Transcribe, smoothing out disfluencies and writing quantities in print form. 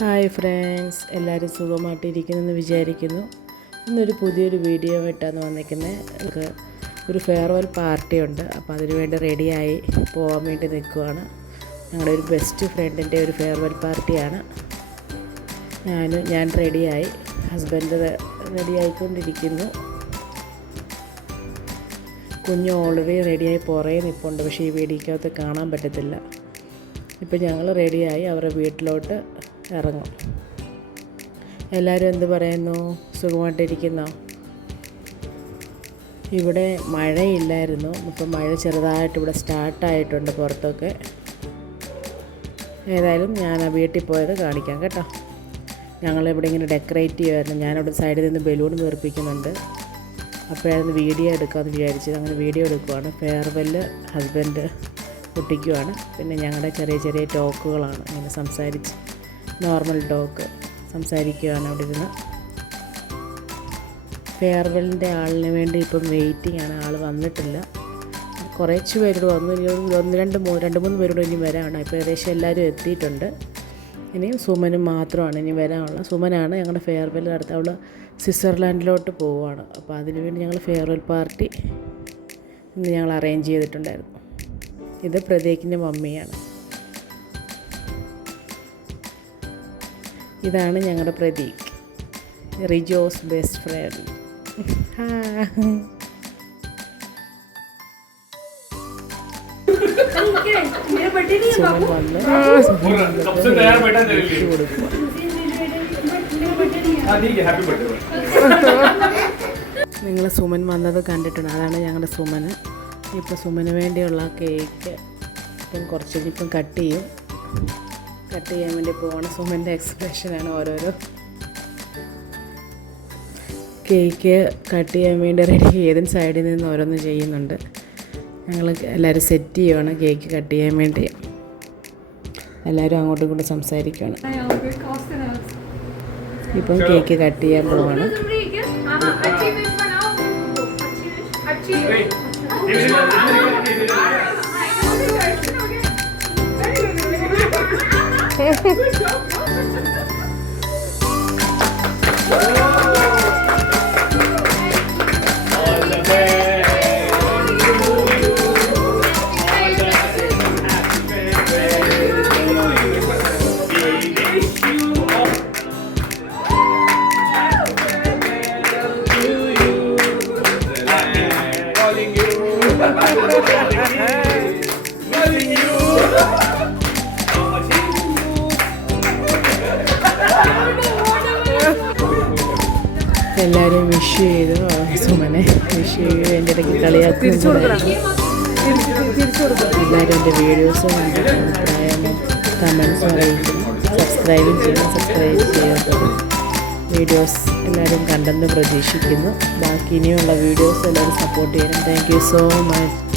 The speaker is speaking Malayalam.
ഹായ് ഫ്രണ്ട്സ്, എല്ലാവരും സുഖമായിട്ടിരിക്കുന്നെന്ന് വിചാരിക്കുന്നു. ഇന്നൊരു പുതിയൊരു വീഡിയോ ആയിട്ടാണ് വന്നിരിക്കുന്നത്. നമുക്ക് ഒരു ഫെയർവെൽ പാർട്ടി ഉണ്ട്. അപ്പോൾ അതിനു വേണ്ടി റെഡിയായി പോകാൻ വേണ്ടി നിൽക്കുവാണ്. ഞങ്ങളുടെ ഒരു ബെസ്റ്റ് ഫ്രണ്ടിൻ്റെ ഒരു ഫെയർവെൽ പാർട്ടിയാണ്. ഞാൻ റെഡിയായി, ഹസ്ബൻഡ് റെഡിയായിക്കൊണ്ടിരിക്കുന്നു. കുഞ്ഞ് ഓൾറെഡി റെഡിയായി പുറകെ നിൽപ്പുണ്ട്, പക്ഷേ ഈ വീഡിയോക്കകത്ത് കാണാൻ പറ്റത്തില്ല. ഇപ്പം ഞങ്ങൾ റെഡിയായി അവരുടെ വീട്ടിലോട്ട് ഇറങ്ങും. എല്ലാവരും എന്ത് പറയുന്നു? സുഖമായിട്ടിരിക്കുന്നോ? ഇവിടെ മഴയില്ലായിരുന്നു, ഇപ്പം മഴ ചെറുതായിട്ട് ഇവിടെ സ്റ്റാർട്ടായിട്ടുണ്ട് പുറത്തൊക്കെ. ഏതായാലും ഞാൻ ആ വീട്ടിൽ പോയത് കാണിക്കാം കേട്ടോ. ഞങ്ങളിവിടെ ഇങ്ങനെ ഡെക്കറേറ്റ് ചെയ്യുമായിരുന്നു. ഞാനിവിടെ സൈഡിൽ നിന്ന് ബലൂൺ വീർപ്പിക്കുന്നുണ്ട്. അപ്പോഴായിരുന്നു വീഡിയോ എടുക്കാമെന്ന് വിചാരിച്ചത്. അങ്ങനെ വീഡിയോ എടുക്കുവാണ്. ഫെയർവെല്ല് ഹസ്ബൻഡ് പൊട്ടിക്കുവാണ്. പിന്നെ ഞങ്ങളുടെ ചെറിയ ചെറിയ ടോക്കുകളാണ്, ഇങ്ങനെ സംസാരിച്ച് നോർമൽ ടോക്ക് സംസാരിക്കുകയാണ് അവിടെ ഇരുന്ന്. ഫെയർവെല്ലിൻ്റെ ആളിന് വേണ്ടി ഇപ്പം വെയിറ്റിംഗ് ആണ്. ആൾ വന്നിട്ടില്ല. കുറച്ച് പേരോട് വന്നു. രണ്ട് മൂന്ന് പേരോട് ഇനി വരാനാണ്. ഇപ്പോൾ ഏകദേശം എല്ലാവരും എത്തിയിട്ടുണ്ട്. ഇനിയും സുമനും മാത്രമാണ് ഇനി വരാനുള്ള. സുമനാണ് ഞങ്ങളുടെ ഫെയർവെൽ നടത്തുക. അവൾ സ്വിറ്റ്സർലാൻഡിലോട്ട് പോവുകയാണ്. അപ്പോൾ അതിനുവേണ്ടി ഞങ്ങൾ ഫെയർവെൽ പാർട്ടി ഇന്ന് ഞങ്ങൾ അറേഞ്ച് ചെയ്തിട്ടുണ്ടായിരുന്നു. ഇത് പ്രതീകിൻ്റെ മമ്മിയാണ്. ഇതാണ് ഞങ്ങളുടെ പ്രതീക്, റിജോസ് ബെസ്റ്റ് ഫ്രണ്ട്. സുമൻ വന്ന് നിങ്ങൾ സുമൻ വന്നത് കണ്ടിട്ടുണ്ട്. അതാണ് ഞങ്ങളുടെ സുമന്. ഇപ്പോൾ സുമന് വേണ്ടിയുള്ള കേക്ക് ഇപ്പം കട്ട് ചെയ്യാൻ വേണ്ടി പോകണം. സുമൻ്റെ എക്സ്പ്രഷനാണ് ഓരോരോ കേക്ക് കട്ട് ചെയ്യാൻ വേണ്ടി റെഡി. ഏതിന് സൈഡിൽ നിന്ന് ഓരോന്ന് ചെയ്യുന്നുണ്ട്. ഞങ്ങൾ എല്ലാവരും സെറ്റ് ചെയ്യുകയാണ് കേക്ക് കട്ട് ചെയ്യാൻ വേണ്ടി. എല്ലാവരും അങ്ങോട്ടും ഇങ്ങോട്ടും സംസാരിക്കുകയാണ്. ഇപ്പം കേക്ക് കട്ട് ചെയ്യാൻ പോവാണ്. എല്ലാവരും വിഷ് ചെയ്തു. സുമനെ വിഷ് ചെയ്ത് എൻ്റെ ഇടയ്ക്ക് കളിയാക്കുന്നുണ്ടായിരുന്നു. എല്ലാവരും എൻ്റെ വീഡിയോസ് കണ്ടിട്ട് അഭിപ്രായമോ കമൻസും അറിയിക്കുന്നു. സബ്സ്ക്രൈബ് ചെയ്യാത്തത് വീഡിയോസ് എല്ലാവരും കണ്ടെന്ന് പ്രതീക്ഷിക്കുന്നു. ബാക്കി ഇനിയുള്ള വീഡിയോസ് എല്ലാവരും സപ്പോർട്ട് ചെയ്യണം. Thank you so much.